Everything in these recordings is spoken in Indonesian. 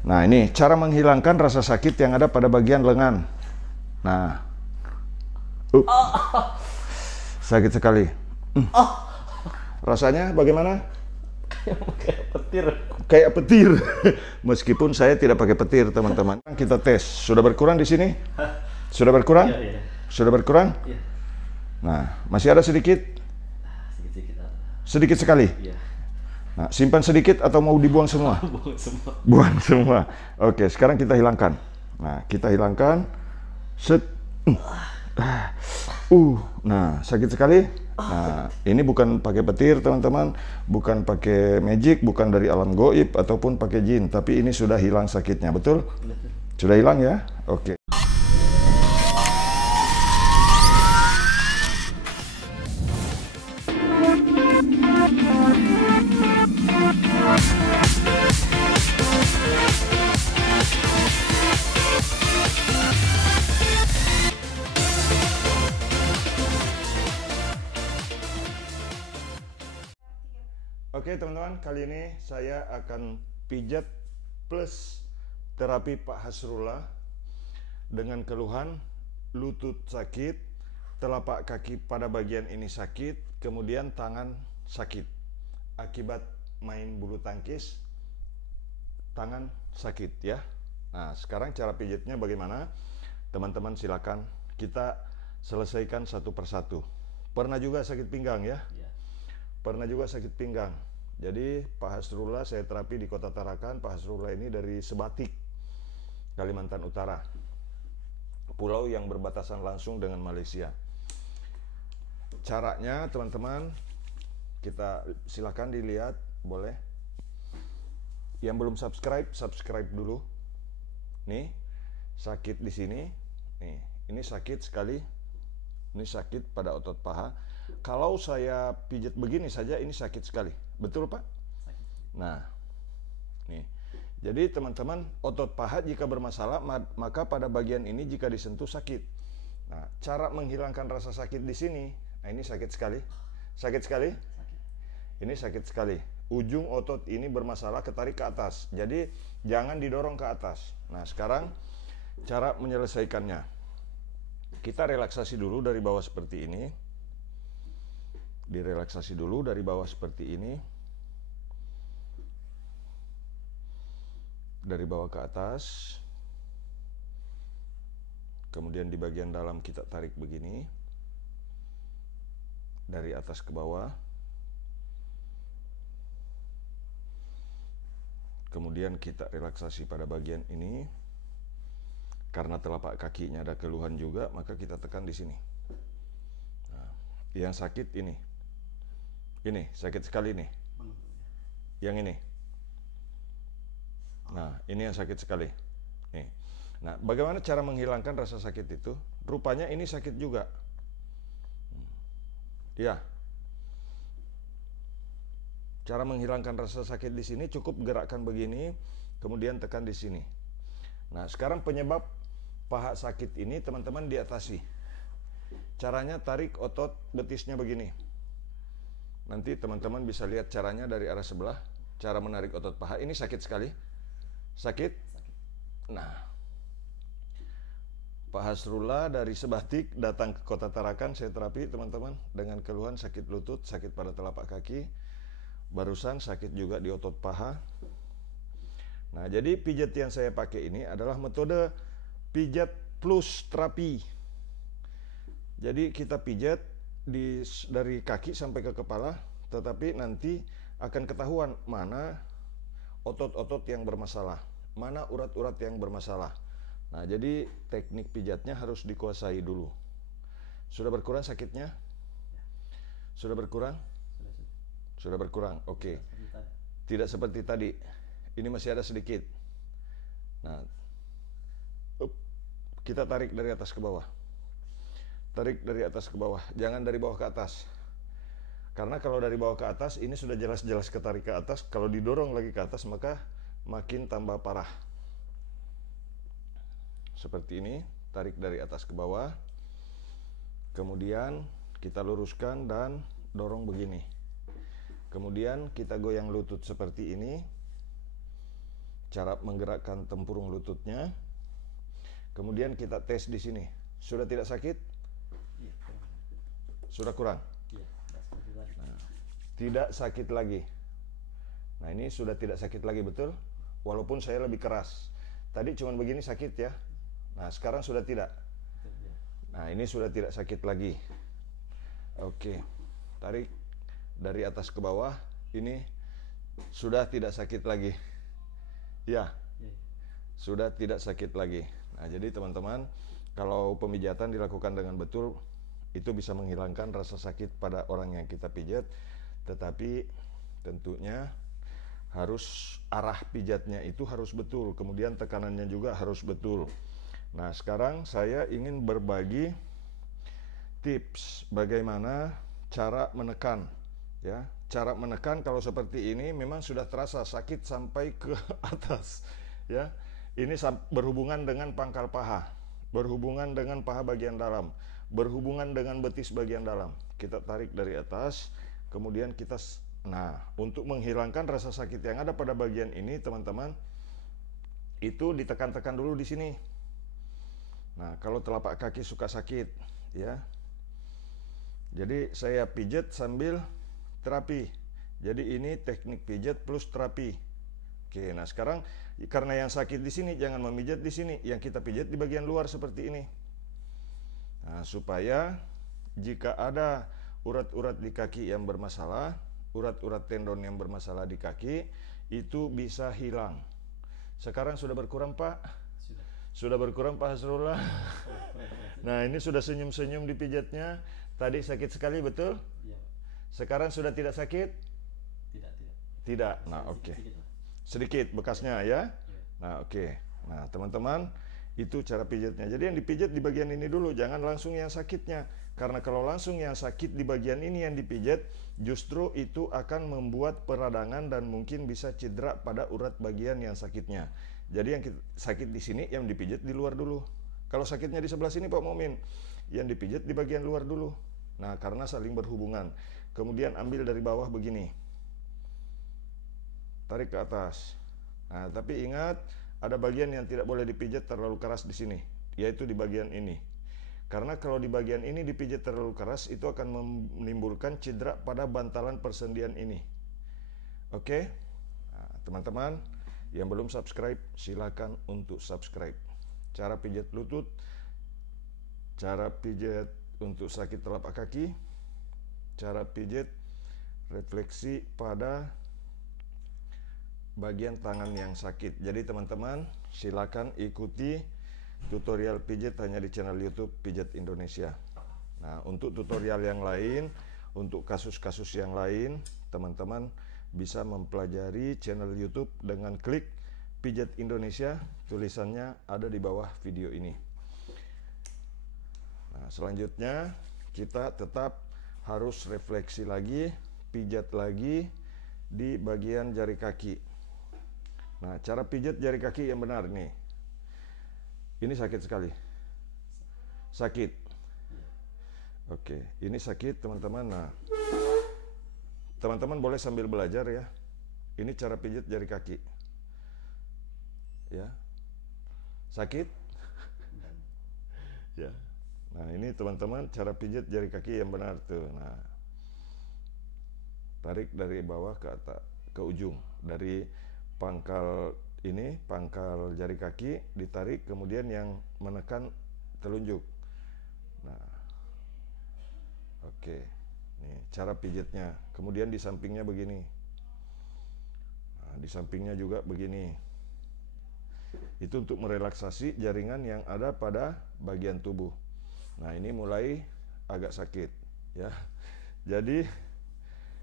Nah, ini cara menghilangkan rasa sakit yang ada pada bagian lengan. Nah, sakit sekali. Rasanya bagaimana? Kayak petir. Kayak petir. Meskipun saya tidak pakai petir, teman-teman. Kita tes. Sudah berkurang di sini? Sudah berkurang? Iya, iya. Sudah berkurang? Iya. Nah, masih ada sedikit? Sedikit-sedikit. Sedikit sekali. Iya. Nah, simpan sedikit atau mau dibuang semua? Buang semua. Buang semua. Oke, sekarang kita hilangkan. Nah, kita hilangkan. Set. Nah, sakit sekali. Nah, ini bukan pakai petir, teman-teman. Bukan pakai magic, bukan dari alam goib, ataupun pakai jin. Tapi ini sudah hilang sakitnya, betul? Sudah hilang ya? Oke. Oke teman-teman, kali ini saya akan pijat plus terapi Pak Hasrullah dengan keluhan lutut sakit, telapak kaki pada bagian ini sakit, kemudian tangan sakit. Akibat main bulu tangkis, tangan sakit ya. Nah, sekarang cara pijatnya bagaimana? Teman-teman silakan kita selesaikan satu persatu. Pernah juga sakit pinggang ya? Pernah juga sakit pinggang. Jadi Pak Hasrullah saya terapi di Kota Tarakan. Pak Hasrullah ini dari Sebatik, Kalimantan Utara, pulau yang berbatasan langsung dengan Malaysia. Caranya teman-teman, kita silakan dilihat, boleh. Yang belum subscribe, subscribe dulu. Nih, sakit di sini. Nih, ini sakit sekali. Ini sakit pada otot paha. Kalau saya pijat begini saja ini sakit sekali. Betul, Pak? Nah, nih. Jadi teman-teman, otot paha jika bermasalah maka pada bagian ini jika disentuh sakit. Nah, cara menghilangkan rasa sakit di sini. Nah, ini sakit sekali. Sakit sekali? Ini sakit sekali. Ujung otot ini bermasalah, ketarik ke atas. Jadi jangan didorong ke atas. Nah, sekarang cara menyelesaikannya. Kita relaksasi dulu dari bawah seperti ini. Direlaksasi dulu dari bawah seperti ini. Dari bawah ke atas. Kemudian di bagian dalam kita tarik begini. Dari atas ke bawah. Kemudian kita relaksasi pada bagian ini. Karena telapak kakinya ada keluhan juga, maka kita tekan di sini. Nah, yang sakit ini. Ini sakit sekali nih. Yang ini. Nah, ini yang sakit sekali. Nih. Nah, bagaimana cara menghilangkan rasa sakit itu? Rupanya ini sakit juga. Ya. Cara menghilangkan rasa sakit di sini cukup gerakkan begini, kemudian tekan di sini. Nah, sekarang penyebab paha sakit ini teman-teman diatasi. Caranya tarik otot betisnya begini. Nanti teman-teman bisa lihat caranya dari arah sebelah. Cara menarik otot paha. Ini sakit sekali. Sakit? Nah, Pak Hasrullah dari Sebatik datang ke Kota Tarakan. Saya terapi teman-teman dengan keluhan sakit lutut, sakit pada telapak kaki. Barusan sakit juga di otot paha. Nah, jadi pijat yang saya pakai ini adalah metode pijat plus terapi. Jadi kita pijat dari kaki sampai ke kepala, tetapi nanti akan ketahuan mana otot-otot yang bermasalah, mana urat-urat yang bermasalah. Nah, jadi teknik pijatnya harus dikuasai dulu. Sudah berkurang sakitnya? Sudah berkurang? Sudah berkurang, oke. Tidak seperti tadi. Ini masih ada sedikit. Nah, kita tarik dari atas ke bawah. Tarik dari atas ke bawah, jangan dari bawah ke atas. Karena kalau dari bawah ke atas, ini sudah jelas-jelas ketarik ke atas. Kalau didorong lagi ke atas, maka makin tambah parah. Seperti ini, tarik dari atas ke bawah. Kemudian kita luruskan dan dorong begini. Kemudian kita goyang lutut seperti ini. cara menggerakkan tempurung lututnya. Kemudian kita tes di sini. Sudah tidak sakit? Iya, kurang. Sudah kurang? Iya, nggak seperti tadi. Tidak sakit lagi. Nah, ini sudah tidak sakit lagi, betul? Walaupun saya lebih keras. Tadi cuma begini sakit ya. Nah, sekarang sudah tidak. Betul, ya. Nah, ini sudah tidak sakit lagi. Oke. Tarik dari atas ke bawah. Ini sudah tidak sakit lagi. Ya, Iya, sudah tidak sakit lagi. Nah, jadi teman-teman, kalau pemijatan dilakukan dengan betul, itu bisa menghilangkan rasa sakit pada orang yang kita pijat. Tetapi tentunya harus arah pijatnya itu harus betul, kemudian tekanannya juga harus betul. Nah, sekarang saya ingin berbagi tips bagaimana cara menekan, ya. Cara menekan kalau seperti ini memang sudah terasa sakit sampai ke atas, ya. Ini berhubungan dengan pangkal paha, berhubungan dengan paha bagian dalam, berhubungan dengan betis bagian dalam. Kita tarik dari atas, kemudian kita untuk menghilangkan rasa sakit yang ada pada bagian ini, teman-teman, itu ditekan-tekan dulu di sini. Nah, kalau telapak kaki suka sakit, ya. Jadi saya pijat sambil terapi. Jadi ini teknik pijat plus terapi. Oke, nah sekarang karena yang sakit di sini jangan memijat di sini, yang kita pijat di bagian luar seperti ini. Nah, supaya jika ada urat-urat di kaki yang bermasalah, urat-urat tendon yang bermasalah di kaki, itu bisa hilang. Sekarang sudah berkurang, Pak? Sudah. Sudah berkurang, Pak Hasrullah? Nah, ini sudah senyum-senyum di pijatnya. Tadi sakit sekali, betul? Iya, Pak. Sekarang sudah tidak sakit? Tidak. Tidak. Nah, oke. Sedikit, Pak. Sedikit bekasnya ya. Iya. Nah, oke. Nah, teman-teman, itu cara pijatnya. Jadi yang dipijat di bagian ini dulu, jangan langsung yang sakitnya. Karena kalau langsung yang sakit di bagian ini yang dipijat, justru itu akan membuat peradangan dan mungkin bisa cedera pada urat bagian yang sakitnya. Jadi yang sakit di sini yang dipijat di luar dulu. Kalau sakitnya di sebelah sini, Pak Momin, yang dipijat di bagian luar dulu. Nah, karena saling berhubungan. Kemudian ambil dari bawah begini. Tarik ke atas. Nah, tapi ingat, ada bagian yang tidak boleh dipijat terlalu keras di sini, yaitu di bagian ini. Karena kalau di bagian ini dipijat terlalu keras, itu akan menimbulkan cedera pada bantalan persendian ini. Oke? Nah, teman-teman yang belum subscribe, silakan untuk subscribe. Cara pijat lutut, cara pijat untuk sakit telapak kaki, cara pijat refleksi pada bagian tangan yang sakit. Jadi teman-teman silakan ikuti tutorial pijat hanya di channel YouTube Pijat Indonesia. Nah, untuk tutorial yang lain, untuk kasus-kasus yang lain, teman-teman bisa mempelajari channel YouTube dengan klik Pijat Indonesia, tulisannya ada di bawah video ini. Nah, selanjutnya kita tetap harus refleksi lagi, pijat lagi di bagian jari kaki. Nah, cara pijat jari kaki yang benar nih. Ini sakit sekali. Sakit. Oke, ini sakit teman-teman. Nah, teman-teman boleh sambil belajar ya. Ini cara pijat jari kaki. Ya. Sakit? Ya. Nah, ini teman-teman cara pijat jari kaki yang benar tuh. Nah, tarik dari bawah ke atas, ke ujung. Dari pangkal ini, pangkal jari kaki ditarik, kemudian yang menekan telunjuk. Nah, oke. Nih cara pijatnya. Kemudian di sampingnya begini. Nah, di sampingnya juga begini. Itu untuk merelaksasi jaringan yang ada pada bagian tubuh. Nah, ini mulai agak sakit ya. Jadi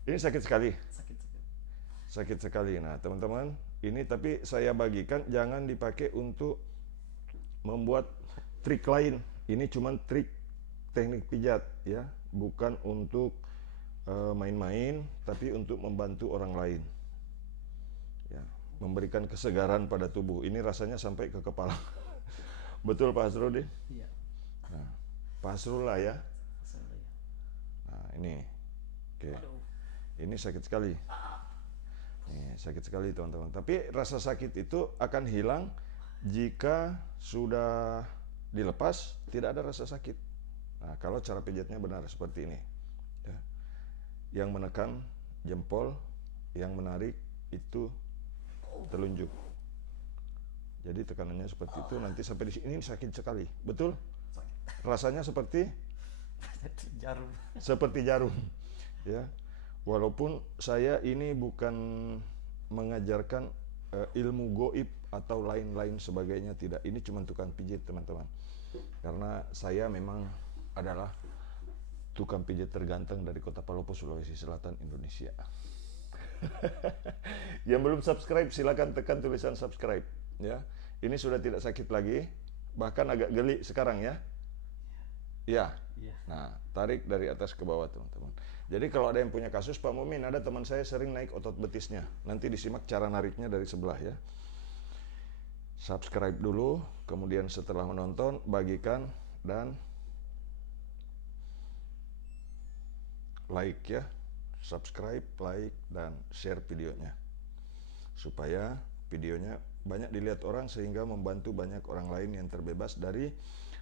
ini sakit sekali. Sakit sekali. Nah, teman-teman, ini tapi saya bagikan jangan dipakai untuk membuat trik lain. Ini cuma trik teknik pijat ya, bukan untuk main-main, tapi untuk membantu orang lain. Ya, memberikan kesegaran pada tubuh. Ini rasanya sampai ke kepala. Betul Pak Hasrudin? Iya. Nah, Pak Hasrullah ya. Sudah. Nah, ini. Oke. Aduh. Ini sakit sekali. Sakit sekali teman-teman. Tapi rasa sakit itu akan hilang jika sudah dilepas, tidak ada rasa sakit. Nah, kalau cara pijatnya benar seperti ini. Ya. Yang menekan jempol, yang menarik itu telunjuk. Jadi tekanannya seperti itu, nanti sampai di sini sakit sekali. Betul? Rasanya seperti Jarum. seperti jarum. Ya. Walaupun saya ini bukan mengajarkan ilmu goib atau lain-lain sebagainya, tidak. Ini cuma tukang pijit teman-teman. Karena saya memang adalah tukang pijit terganteng dari Kota Palopo, Sulawesi Selatan, Indonesia. Yang belum subscribe silakan tekan tulisan subscribe. Ya, ini sudah tidak sakit lagi, bahkan agak geli sekarang ya. Ya. Iya. Nah, tarik dari atas ke bawah teman-teman. Jadi kalau ada yang punya kasus, Pak Mumin, ada teman saya sering naik otot betisnya. Nanti disimak cara nariknya dari sebelah ya. Subscribe dulu, kemudian setelah menonton, bagikan dan like ya. Subscribe, like, dan share videonya. Supaya videonya banyak dilihat orang sehingga membantu banyak orang lain yang terbebas dari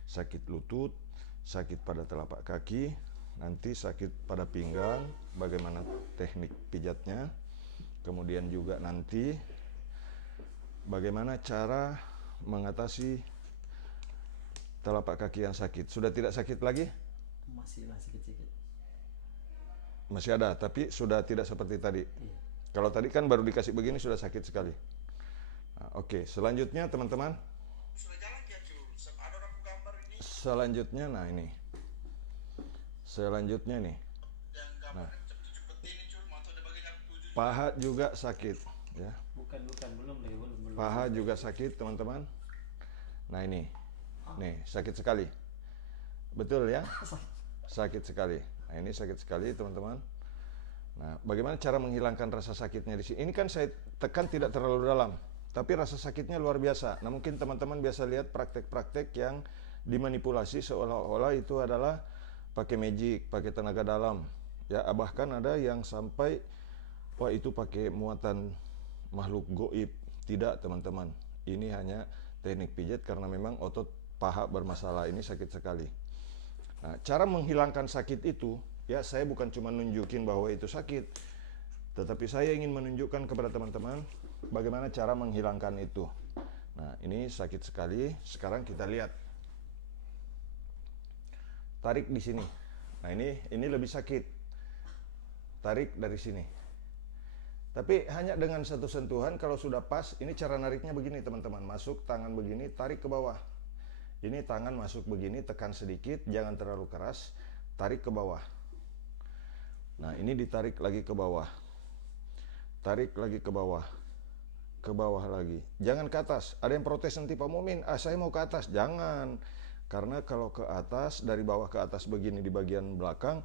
sakit lutut, sakit pada telapak kaki, nanti sakit pada pinggang, bagaimana teknik pijatnya, kemudian juga nanti bagaimana cara mengatasi telapak kaki yang sakit. Sudah tidak sakit lagi? Masih sikit-sikit. Masih ada, tapi sudah tidak seperti tadi. Iya. Kalau tadi kan baru dikasih begini sudah sakit sekali. Nah, oke, selanjutnya teman-teman. Selanjutnya, nah ini. Selanjutnya nih. Nah, paha juga sakit, ya. Bukan belum. Paha juga sakit teman-teman. Nah ini, nih sakit sekali. Betul ya? Sakit sekali. Nah ini sakit sekali teman-teman. Nah bagaimana cara menghilangkan rasa sakitnya di sini? Ini kan saya tekan tidak terlalu dalam, tapi rasa sakitnya luar biasa. Nah mungkin teman-teman biasa lihat praktek-praktek yang dimanipulasi seolah-olah itu adalah pakai magic, pakai tenaga dalam. Ya bahkan ada yang sampai wah itu pakai muatan makhluk goib. Tidak teman-teman, ini hanya teknik pijat karena memang otot paha bermasalah, ini sakit sekali. Nah, cara menghilangkan sakit itu, ya saya bukan cuma nunjukin bahwa itu sakit, tetapi saya ingin menunjukkan kepada teman-teman bagaimana cara menghilangkan itu. Nah, ini sakit sekali. Sekarang kita lihat. Tarik di sini. Nah, ini lebih sakit. Tarik dari sini. Tapi hanya dengan satu sentuhan, kalau sudah pas, ini cara nariknya begini teman-teman. Masuk tangan begini, tarik ke bawah. Ini tangan masuk begini, tekan sedikit, jangan terlalu keras, tarik ke bawah. Nah ini ditarik lagi ke bawah. Tarik lagi ke bawah. Ke bawah lagi. Jangan ke atas. Ada yang protes nanti, Pak Mumin, saya mau ke atas. Jangan. Karena kalau ke atas, dari bawah ke atas begini di bagian belakang,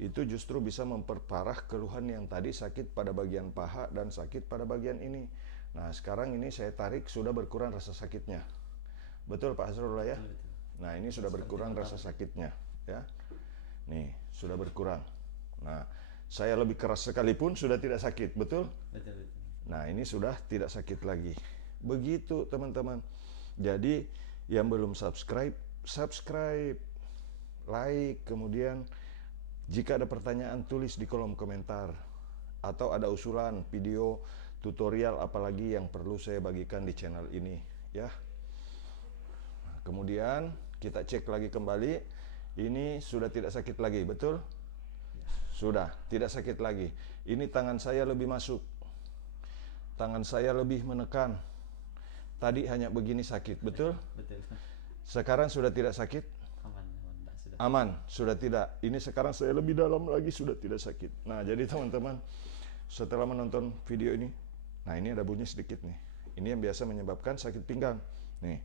itu justru bisa memperparah keluhan yang tadi sakit pada bagian paha dan sakit pada bagian ini. Nah sekarang ini saya tarik sudah berkurang rasa sakitnya. Betul Pak Hasrullah ya? Nah ini sudah berkurang rasa sakitnya ya. Nih sudah berkurang. Nah saya lebih keras sekalipun sudah tidak sakit, betul? Betul. Nah ini sudah tidak sakit lagi. Begitu teman-teman. Jadi yang belum subscribe, like, kemudian jika ada pertanyaan tulis di kolom komentar atau ada usulan video tutorial apalagi yang perlu saya bagikan di channel ini ya. Nah, kemudian kita cek lagi kembali, ini sudah tidak sakit lagi, betul? Sudah tidak sakit lagi. Ini tangan saya lebih masuk, tangan saya lebih menekan. Tadi hanya begini sakit, betul? Betul. Sekarang sudah tidak sakit? Aman, sudah tidak. Ini sekarang saya lebih dalam lagi, sudah tidak sakit. Nah, jadi teman-teman, setelah menonton video ini, nah ini ada bunyi sedikit nih. Ini yang biasa menyebabkan sakit pinggang. Nih.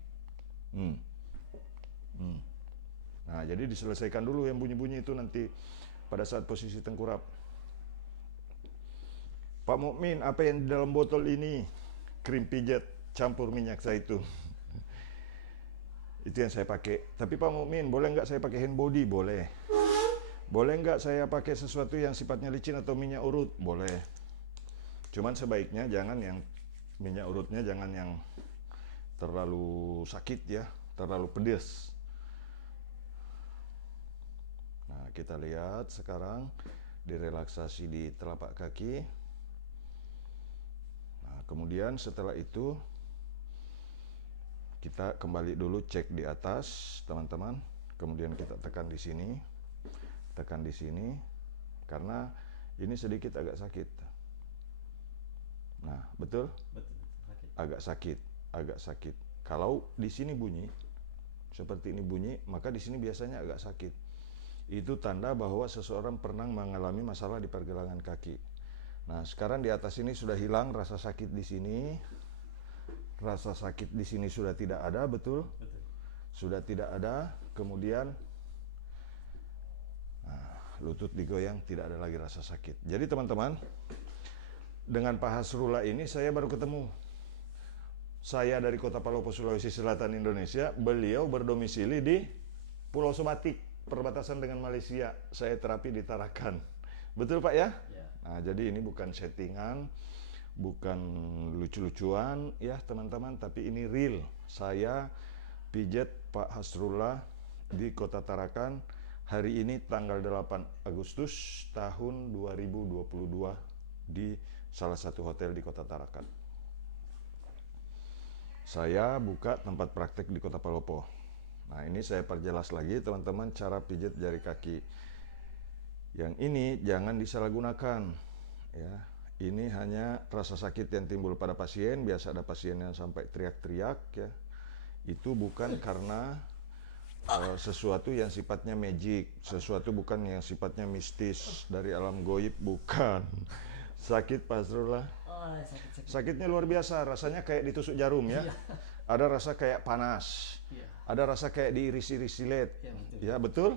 Nah, jadi diselesaikan dulu yang bunyi-bunyi itu nanti pada saat posisi tengkurap. Pak Mukmin, apa yang di dalam botol ini? Krim pijat campur minyak zaitun. Itu yang saya pakai. Tapi Pak Mukmin, boleh nggak saya pakai hand body? Boleh. Boleh nggak saya pakai sesuatu yang sifatnya licin atau minyak urut? Boleh. Cuman sebaiknya jangan yang minyak urutnya jangan yang terlalu sakit ya, terlalu pedas. Nah, kita lihat sekarang direlaksasi di telapak kaki. Nah, kemudian setelah itu kita kembali dulu cek di atas, teman-teman. Kemudian kita tekan di sini. Tekan di sini karena ini sedikit agak sakit. Nah, betul? Betul, sakit. Agak sakit. Kalau di sini bunyi seperti ini bunyi, maka di sini biasanya agak sakit. Itu tanda bahwa seseorang pernah mengalami masalah di pergelangan kaki. Nah, sekarang di atas ini sudah hilang rasa sakit di sini. Rasa sakit di sini sudah tidak ada, betul? Betul. Sudah tidak ada. Kemudian lutut digoyang, tidak ada lagi rasa sakit. Jadi teman-teman, dengan Pak Hasrullah ini saya baru ketemu. Saya dari Kota Palopo, Sulawesi Selatan, Indonesia. Beliau berdomisili di Pulau Sebatik, perbatasan dengan Malaysia. Saya terapi di Tarakan. Betul Pak ya? Ya. Nah, jadi ini bukan settingan, bukan lucu-lucuan ya teman-teman, tapi ini real. Saya pijat Pak Hasrullah di Kota Tarakan hari ini tanggal 8 Agustus tahun 2022 di salah satu hotel di Kota Tarakan. Saya buka tempat praktek di Kota Palopo. Nah, ini saya perjelas lagi teman-teman cara pijat jari kaki. Yang ini jangan disalahgunakan ya. Ini hanya rasa sakit yang timbul pada pasien, biasa ada pasien yang sampai teriak-teriak ya. Itu bukan karena sesuatu yang sifatnya magic, sesuatu bukan yang sifatnya mistis dari alam goib, bukan. Sakit Pak Hasrullah? Oh, sakit. Sakitnya luar biasa, rasanya kayak ditusuk jarum ya. Ada rasa kayak panas. Iya. Ada rasa kayak diiris-iris silet. Iya, betul. Ya, betul?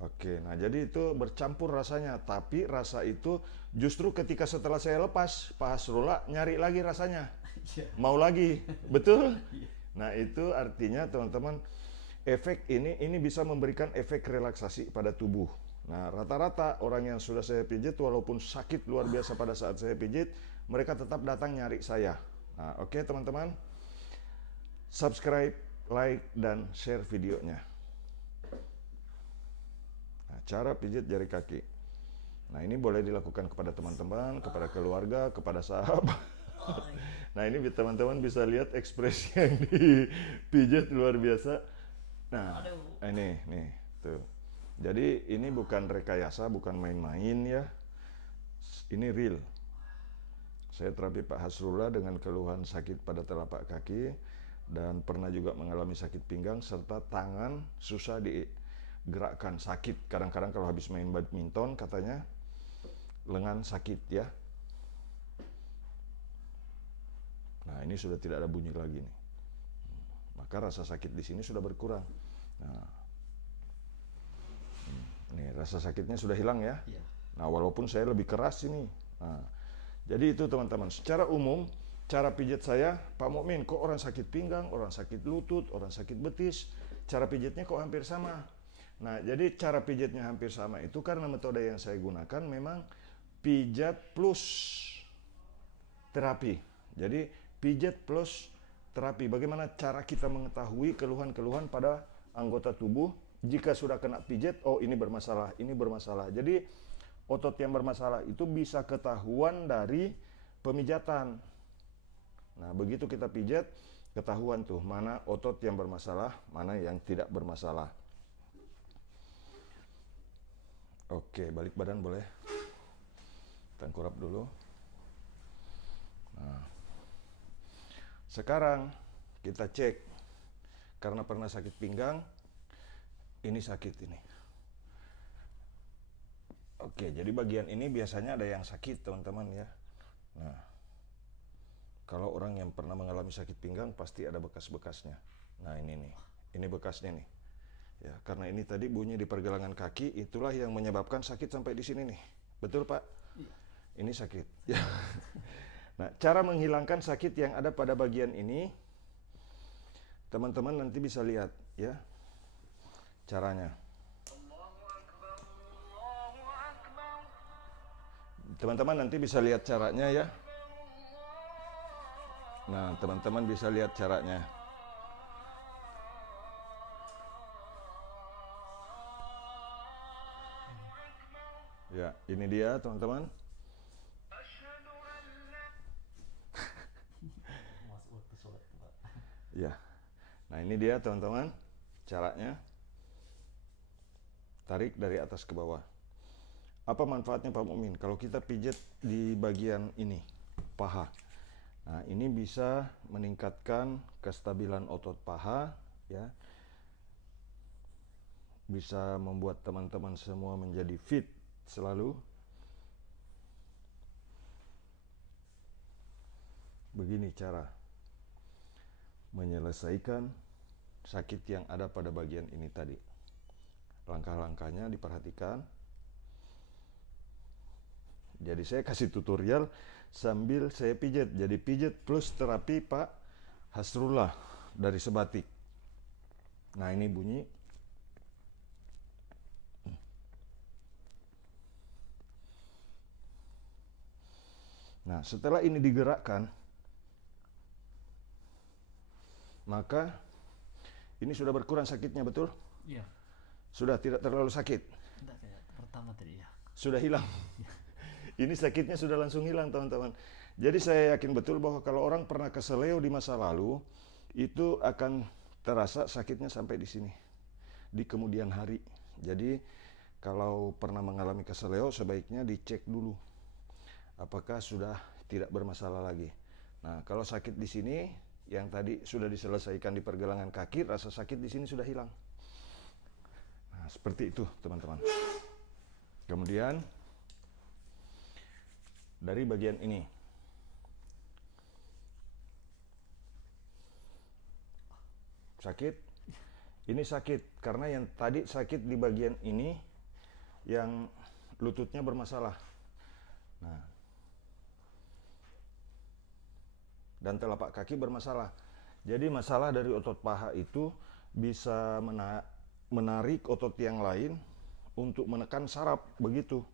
Oke, nah jadi itu bercampur rasanya, tapi rasa itu justru ketika setelah saya lepas, Pak Hasrullah nyari lagi rasanya, Iya. mau lagi, betul? Iya. Nah itu artinya teman-teman, efek ini bisa memberikan efek relaksasi pada tubuh. Nah rata-rata orang yang sudah saya pijit, walaupun sakit luar biasa pada saat saya pijit, mereka tetap datang nyari saya. Nah oke teman-teman, subscribe, like, dan share videonya. Cara pijit jari kaki. Nah ini boleh dilakukan kepada teman-teman, kepada keluarga, kepada sahabat. Nah ini teman-teman bisa lihat ekspresi yang dipijit luar biasa. Nah ini nih tuh. Jadi ini bukan rekayasa, bukan main-main ya. Ini real. Saya terapi Pak Hasrullah dengan keluhan sakit pada telapak kaki dan pernah juga mengalami sakit pinggang serta tangan susah digerakkan, sakit. Kadang-kadang kalau habis main badminton katanya lengan sakit ya. Nah, ini sudah tidak ada bunyi lagi nih. Maka rasa sakit di sini sudah berkurang. Nah, nih rasa sakitnya sudah hilang ya. Iya. Nah, walaupun saya lebih keras ini. Nah, jadi itu teman-teman. Secara umum, cara pijat saya, Pak Mukmin, kok orang sakit pinggang, orang sakit lutut, orang sakit betis, cara pijatnya kok hampir sama. Nah, jadi cara pijatnya hampir sama itu karena metode yang saya gunakan memang pijat plus terapi. Jadi pijat plus terapi. Bagaimana cara kita mengetahui keluhan-keluhan pada anggota tubuh jika sudah kena pijat, oh ini bermasalah, ini bermasalah. Jadi otot yang bermasalah itu bisa ketahuan dari pemijatan. Nah, begitu kita pijat, ketahuan tuh mana otot yang bermasalah, mana yang tidak bermasalah. Oke, balik badan boleh. Tengkurap dulu. Nah, sekarang kita cek. Karena pernah sakit pinggang, ini sakit ini. Oke, jadi bagian ini biasanya ada yang sakit, teman-teman ya. Nah, kalau orang yang pernah mengalami sakit pinggang pasti ada bekas-bekasnya. Nah, ini nih. Ini bekasnya nih. Ya, karena ini tadi bunyi di pergelangan kaki, itulah yang menyebabkan sakit sampai di sini nih. Betul, Pak? Iya. Ini sakit. Ya. Nah, cara menghilangkan sakit yang ada pada bagian ini, teman-teman nanti bisa lihat ya caranya. Teman-teman nanti bisa lihat caranya ya. Nah, teman-teman bisa lihat caranya. Ya, ini dia teman-teman. Masuk waktu sholat tuh, Pak. Ya. Nah, ini dia teman-teman caranya. Tarik dari atas ke bawah. Apa manfaatnya Pak Mukmin? Kalau kita pijat di bagian ini, paha. Nah, ini bisa meningkatkan kestabilan otot paha, ya. Bisa membuat teman-teman semua menjadi fit selalu. Begini cara menyelesaikan sakit yang ada pada bagian ini tadi. Langkah-langkahnya diperhatikan. Jadi saya kasih tutorial sambil saya pijat. Jadi pijat plus terapi Pak Hasrullah dari Sebatik. Nah, ini bunyi. Nah, setelah ini digerakkan, maka ini sudah berkurang sakitnya, betul? Iya. Sudah tidak terlalu sakit. Enggak kayak pertama tadi ya. Sudah hilang. Ini sakitnya sudah langsung hilang, teman-teman. Jadi saya yakin betul bahwa kalau orang pernah keseleo di masa lalu, itu akan terasa sakitnya sampai di sini, di kemudian hari. Jadi kalau pernah mengalami keseleo, sebaiknya dicek dulu apakah sudah tidak bermasalah lagi. Nah, kalau sakit di sini, yang tadi sudah diselesaikan di pergelangan kaki, rasa sakit di sini sudah hilang. Nah, seperti itu, teman-teman. Kemudian dari bagian ini, sakit. Ini sakit karena yang tadi sakit di bagian ini, yang lututnya bermasalah. Nah, dan telapak kaki bermasalah. Jadi masalah dari otot paha itu bisa menarik otot yang lain untuk menekan saraf, begitu.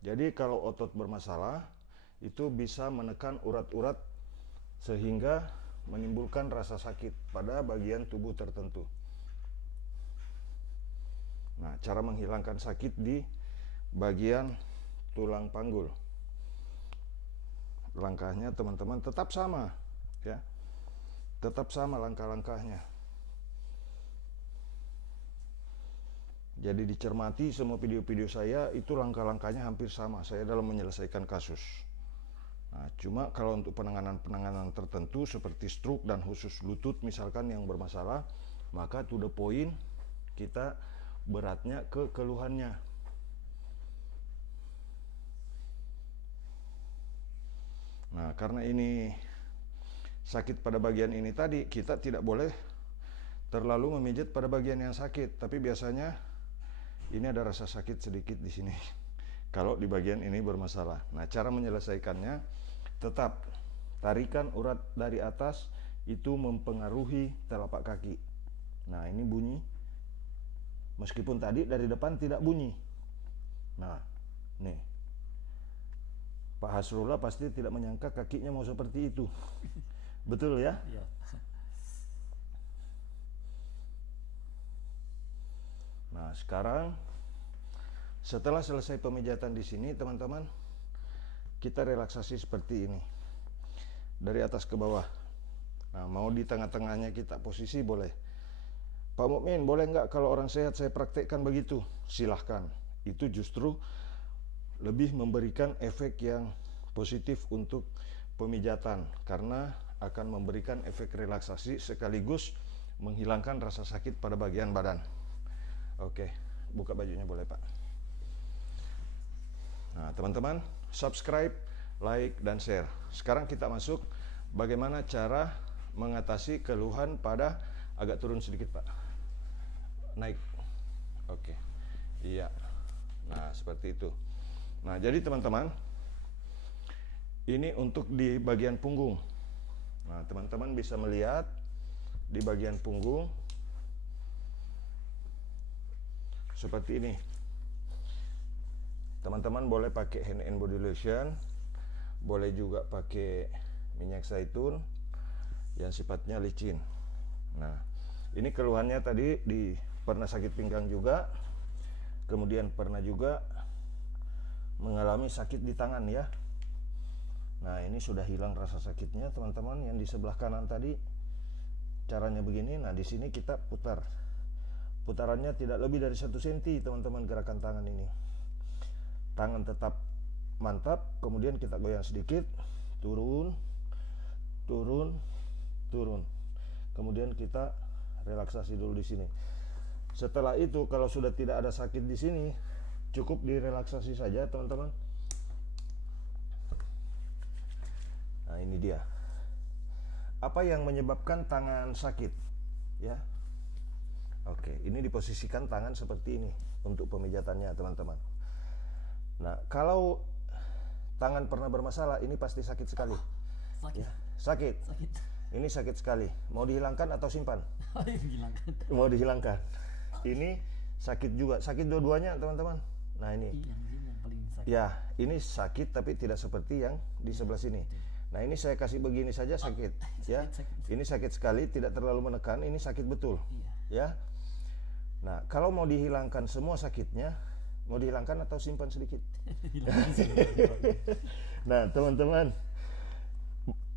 Jadi kalau otot bermasalah, itu bisa menekan urat-urat sehingga menimbulkan rasa sakit pada bagian tubuh tertentu. Nah, cara menghilangkan sakit di bagian tulang panggul. Langkahnya teman-teman tetap sama, ya. Tetap sama langkah-langkahnya. Jadi dicermati semua video-video saya, itu langkah-langkahnya hampir sama saya dalam menyelesaikan kasus. Nah, cuma kalau untuk penanganan-penanganan tertentu seperti stroke dan khusus lutut misalkan yang bermasalah, maka to the point kita beratnya ke keluhannya. Nah, karena ini sakit pada bagian ini tadi, kita tidak boleh terlalu memijat pada bagian yang sakit. Tapi biasanya ini ada rasa sakit sedikit di sini kalau di bagian ini bermasalah. Nah, cara menyelesaikannya tetap tarikan urat dari atas, itu mempengaruhi telapak kaki. Nah, ini bunyi. Meskipun tadi dari depan tidak bunyi. Nah, nih. Pak Hasrullah pasti tidak menyangka kakinya mau seperti itu. Betul ya? Iya. Nah, sekarang setelah selesai pemijatan di sini, teman-teman, kita relaksasi seperti ini. Dari atas ke bawah. Nah, mau di tengah-tengahnya kita posisi boleh. Pak Mukmin, boleh nggak kalau orang sehat saya praktekkan begitu? Silahkan. Itu justru lebih memberikan efek yang positif untuk pemijatan karena akan memberikan efek relaksasi sekaligus menghilangkan rasa sakit pada bagian badan. Oke, buka bajunya boleh Pak. Nah, teman-teman, subscribe, like, dan share. Sekarang kita masuk bagaimana cara mengatasi keluhan pada, agak turun sedikit Pak. Naik. Oke. Iya. Nah, seperti itu. Nah, jadi teman-teman, ini untuk di bagian punggung. Nah, teman-teman bisa melihat di bagian punggung seperti ini. Teman-teman boleh pakai hand and body lotion, boleh juga pakai minyak zaitun, yang sifatnya licin. Nah, ini keluhannya tadi pernah sakit pinggang juga, kemudian pernah juga mengalami sakit di tangan ya. Nah, ini sudah hilang rasa sakitnya teman-teman. Yang di sebelah kanan tadi caranya begini. Nah, di sini kita putar. Putarannya tidak lebih dari 1 cm teman-teman gerakan tangan ini. Tangan tetap mantap, kemudian kita goyang sedikit, turun, turun, turun. Kemudian kita relaksasi dulu di sini. Setelah itu kalau sudah tidak ada sakit di sini, cukup direlaksasi saja teman-teman. Nah, ini dia. Apa yang menyebabkan tangan sakit? Ya. Oke, ini diposisikan tangan seperti ini untuk pemijatannya teman-teman. Nah, kalau tangan pernah bermasalah, ini pasti sakit sekali. Sakit. Ya, sakit. Sakit. Ini sakit sekali. Mau dihilangkan atau simpan? Menghilangkan. Mau dihilangkan. Ini sakit juga. Sakit dua-duanya teman-teman. Nah, ini. Yang sini yang paling sakit. Ya, ini sakit tapi tidak seperti yang di sebelah sini. Nah, ini saya kasih begini saja sakit, ya. sakit. Ini sakit sekali, tidak terlalu menekan, ini sakit betul. Iya. Ya. Nah, kalau mau dihilangkan semua sakitnya, mau dihilangkan atau simpan sedikit? Hilangkan sih. Nah, teman-teman,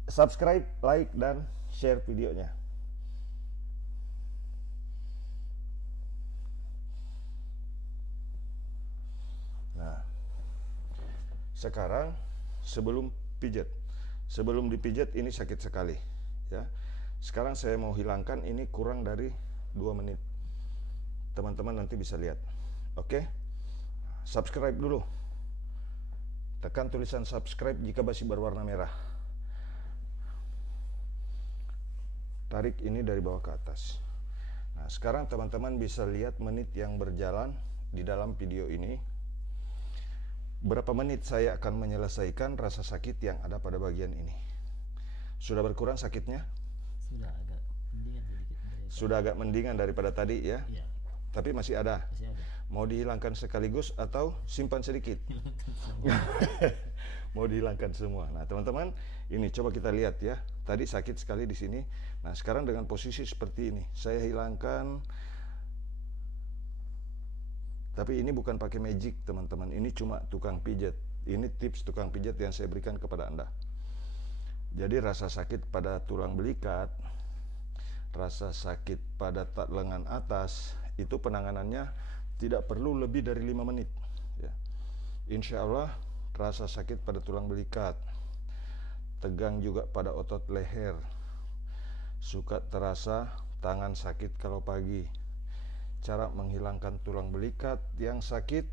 subscribe, like, dan share videonya. Nah, sekarang sebelum dipijat ini sakit sekali, ya. Sekarang saya mau hilangkan ini kurang dari 2 menit. Teman-teman nanti bisa lihat. Oke? Subscribe dulu. Tekan tulisan subscribe jika masih berwarna merah. Tarik ini dari bawah ke atas. Nah, sekarang teman-teman bisa lihat menit yang berjalan di dalam video ini. Berapa menit saya akan menyelesaikan rasa sakit yang ada pada bagian ini. Sudah berkurang sakitnya? Sudah agak mendingan sedikit. Sudah agak mendingan daripada tadi ya? Iya. Tapi masih ada. Masih ada. Mau dihilangkan sekaligus atau simpan sedikit? Hilangkan semua. Mau dihilangkan semua. Nah, teman-teman, ini coba kita lihat ya. Tadi sakit sekali di sini. Nah, sekarang dengan posisi seperti ini, saya hilangkan. Tapi ini bukan pakai magic, teman-teman. Ini cuma tukang pijat. Ini tips tukang pijat yang saya berikan kepada Anda. Jadi rasa sakit pada tulang belikat, rasa sakit pada lengan atas, itu penanganannya tidak perlu lebih dari 5 menit. Ya. Insya Allah rasa sakit pada tulang belikat, tegang juga pada otot leher, suka terasa tangan sakit kalau pagi. Cara menghilangkan tulang belikat yang sakit,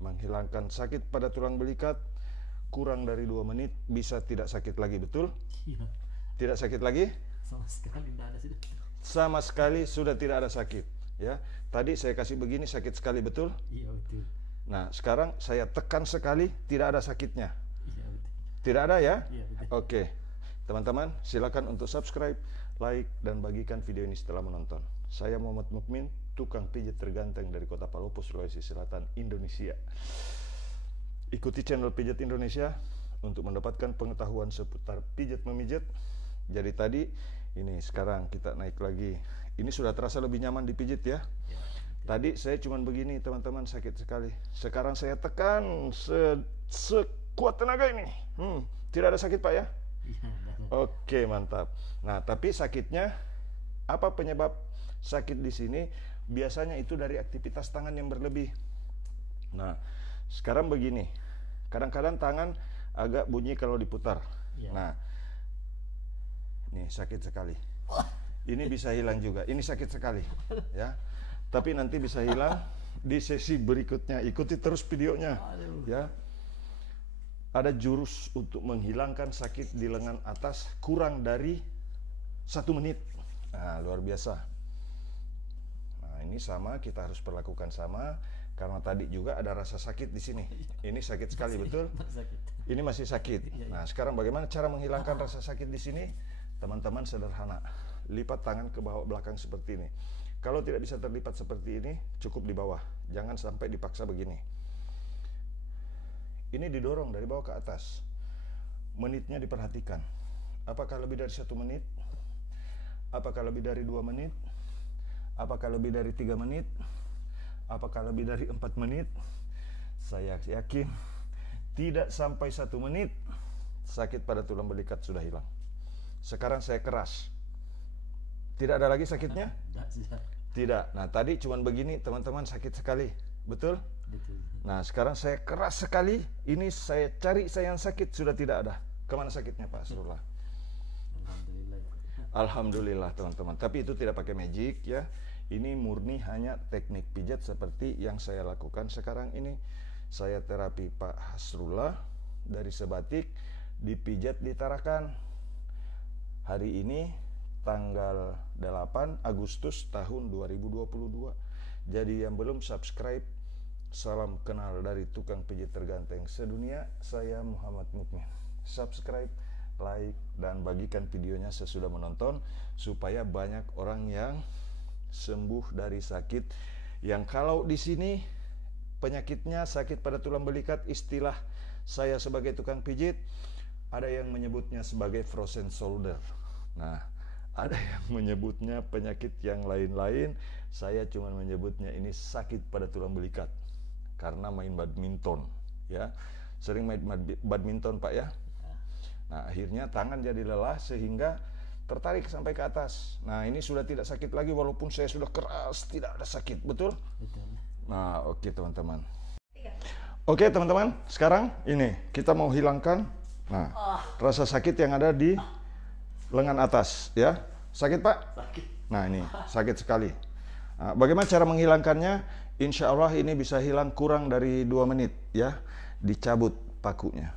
menghilangkan sakit pada tulang belikat, kurang dari 2 menit bisa tidak sakit lagi, betul? Iya. Tidak sakit lagi? Sama sekali tidak ada sudah. Sama sekali sudah tidak ada sakit. Ya, tadi saya kasih begini sakit sekali, betul? Iya betul. Nah, sekarang saya tekan sekali, tidak ada sakitnya. Iya betul. Tidak ada ya? Iya betul. Oke, teman-teman silakan untuk subscribe, like, dan bagikan video ini setelah menonton. Saya Muhammad Mukmin, tukang pijat terganteng dari Kota Palopo, Sulawesi Selatan, Indonesia. Ikuti channel Pijat Indonesia untuk mendapatkan pengetahuan seputar pijat memijat. Jadi tadi, ini sekarang kita naik lagi. Ini sudah terasa lebih nyaman dipijit ya. Iya. Tadi saya cuman begini teman-teman, sakit sekali. Sekarang saya tekan sekuat tenaga ini. Tidak ada sakit Pak ya? Iya. Oke, mantap. Nah, tapi sakitnya, apa penyebab sakit di sini? Biasanya itu dari aktivitas tangan yang berlebih. Nah, sekarang begini. Kadang-kadang tangan agak bunyi kalau diputar. Iya. Nah, ini sakit sekali. Ini bisa hilang juga. Ini sakit sekali, ya. Tapi nanti bisa hilang di sesi berikutnya. Ikuti terus videonya, Aduh. ya. Ada jurus untuk menghilangkan sakit di lengan atas kurang dari 1 menit. Nah, luar biasa. Nah, ini sama, kita harus perlakukan sama. Karena tadi juga ada rasa sakit di sini. Ini sakit sekali, betul? Sakit. Ini masih sakit. Nah, sekarang bagaimana cara menghilangkan rasa sakit di sini? Teman-teman sederhana. Lipat tangan ke bawah belakang seperti ini. Kalau tidak bisa terlipat seperti ini, cukup di bawah. Jangan sampai dipaksa begini. Ini didorong dari bawah ke atas. Menitnya diperhatikan. Apakah lebih dari 1 menit? Apakah lebih dari 2 menit? Apakah lebih dari 3 menit? Apakah lebih dari 4 menit? Saya yakin tidak sampai 1 menit sakit pada tulang belikat sudah hilang. Sekarang saya keras. Tidak ada lagi sakitnya? Enggak sudah. Tidak. Nah, tadi cuman begini teman-teman, sakit sekali. Betul? Betul. Nah, sekarang saya keras sekali. Ini saya cari saya yang sakit, sudah tidak ada. Kemana sakitnya Pak Asrullah? Alhamdulillah. Alhamdulillah teman-teman. Tapi itu tidak pakai magic ya. Ini murni hanya teknik pijat seperti yang saya lakukan sekarang ini. Saya terapi Pak Hasrullah dari Sebatik, dipijat di Tarakan. Hari ini tanggal 8 Agustus tahun 2022. Jadi yang belum subscribe, salam kenal dari tukang pijit terganteng sedunia. Saya Muhammad Mukmin. Subscribe, like, dan bagikan videonya sesudah menonton supaya banyak orang yang sembuh dari sakit yang kalau di sini penyakitnya sakit pada tulang belikat, istilah saya sebagai tukang pijit ada yang menyebutnya sebagai frozen shoulder. Nah, ada yang menyebutnya penyakit yang lain-lain. Saya cuma menyebutnya ini sakit pada tulang belikat karena main badminton ya. Sering main badminton Pak ya. Nah, akhirnya tangan jadi lelah sehingga tertarik sampai ke atas. Nah, ini sudah tidak sakit lagi walaupun saya sudah keras, tidak ada sakit, betul? Betul. Nah, oke teman-teman. Oke teman-teman, sekarang ini kita mau hilangkan rasa sakit yang ada di lengan atas ya. Sakit Pak? Sakit. Nah, ini sakit sekali. Nah, bagaimana cara menghilangkannya? Insya Allah ini bisa hilang kurang dari 2 menit ya. Dicabut pakunya.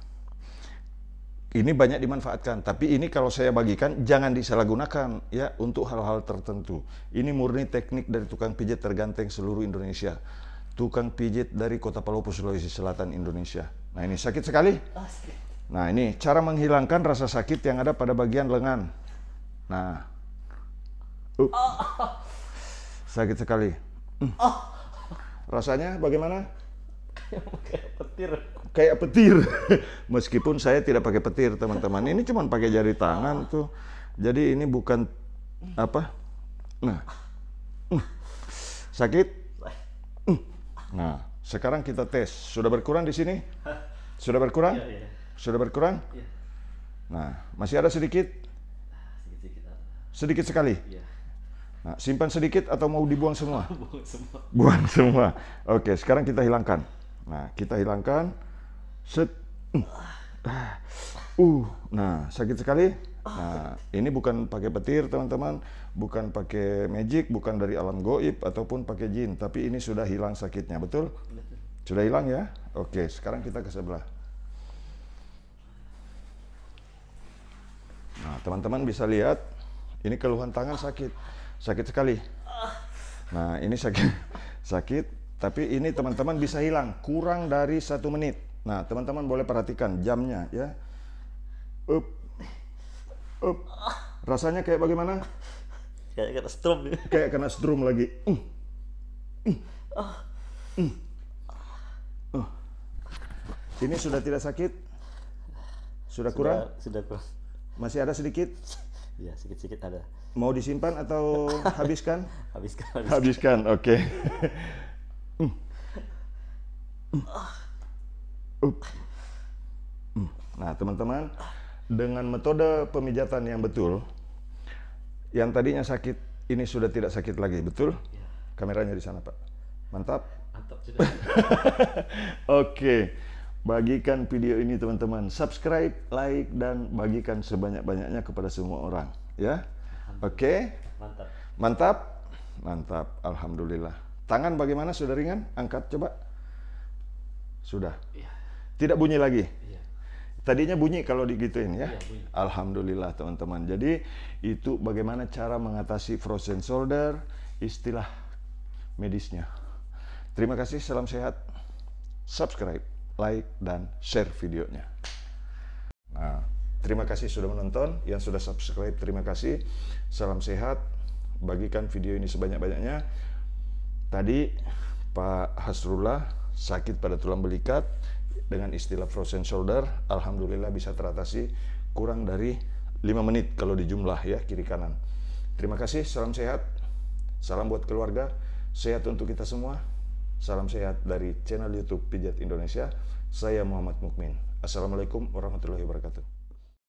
Ini banyak dimanfaatkan, tapi ini kalau saya bagikan jangan disalahgunakan ya untuk hal-hal tertentu. Ini murni teknik dari tukang pijit terganteng seluruh Indonesia. Tukang pijit dari Kota Palopo, Sulawesi Selatan, Indonesia. Nah, ini sakit sekali. Nah, ini cara menghilangkan rasa sakit yang ada pada bagian lengan. Nah. Sakit sekali. Rasanya bagaimana? Kayak petir. Kayak petir. Meskipun saya tidak pakai petir teman-teman, ini cuma pakai jari tangan tuh. Jadi ini bukan apa. Nah, sakit. Nah, sekarang kita tes. Sudah berkurang di sini? Sudah berkurang? Iya. Sudah berkurang? Iya. Nah, masih ada sedikit? Sedikit-sedikit. Sedikit sekali. Iya. Nah, simpan sedikit atau mau dibuang semua? Buang semua. Buang semua. Oke, sekarang kita hilangkan. Nah, kita hilangkan. Set. Nah, sakit sekali. Nah, ini bukan pakai petir, teman-teman. Bukan pakai magic, bukan dari alam goib ataupun pakai jin, tapi ini sudah hilang sakitnya, betul? Betul. Sudah hilang ya? Oke, sekarang kita ke sebelah. Nah, teman-teman bisa lihat, ini keluhan tangan sakit. Sakit sekali. Nah, ini sakit, tapi ini teman-teman bisa hilang kurang dari 1 menit. Nah, teman-teman boleh perhatikan jamnya ya. Rasanya kayak bagaimana? Kayak kena strom ya. Kayak kena strum lagi. Ini sudah tidak sakit? Sudah kurang? Sudah kurang. Masih ada sedikit? Iya, sedikit-sedikit ada. Mau disimpan atau habiskan? Habiskan. Habiskan, oke. Nah, teman-teman, dengan metode pemijatan yang betul, yang tadinya sakit, ini sudah tidak sakit lagi, betul? Iya. Kameranya di sana, Pak. Mantap. Mantap sudah. Oke, bagikan video ini teman-teman. Subscribe, like, dan bagikan sebanyak-banyaknya kepada semua orang. Ya, oke. Mantap. Mantap, mantap. Alhamdulillah. Tangan bagaimana? Sudah ringan? Angkat coba. Sudah. Iya. Tidak bunyi lagi. Iya. Tadinya bunyi kalau digituin ya. Iya, bunyi. Alhamdulillah teman-teman. Jadi itu bagaimana cara mengatasi frozen shoulder, istilah medisnya. Terima kasih, salam sehat. Subscribe, like, dan share videonya. Nah, terima kasih sudah menonton. Yang sudah subscribe, terima kasih. Salam sehat. Bagikan video ini sebanyak-banyaknya. Tadi Pak Hasrullah sakit pada tulang belikat dengan istilah frozen shoulder. Alhamdulillah bisa teratasi kurang dari 5 menit kalau dijumlah ya, kiri kanan. Terima kasih, salam sehat. Salam buat keluarga, sehat untuk kita semua. Salam sehat dari channel YouTube Pijat Indonesia. Saya Muhammad Mukmin. Assalamualaikum warahmatullahi wabarakatuh.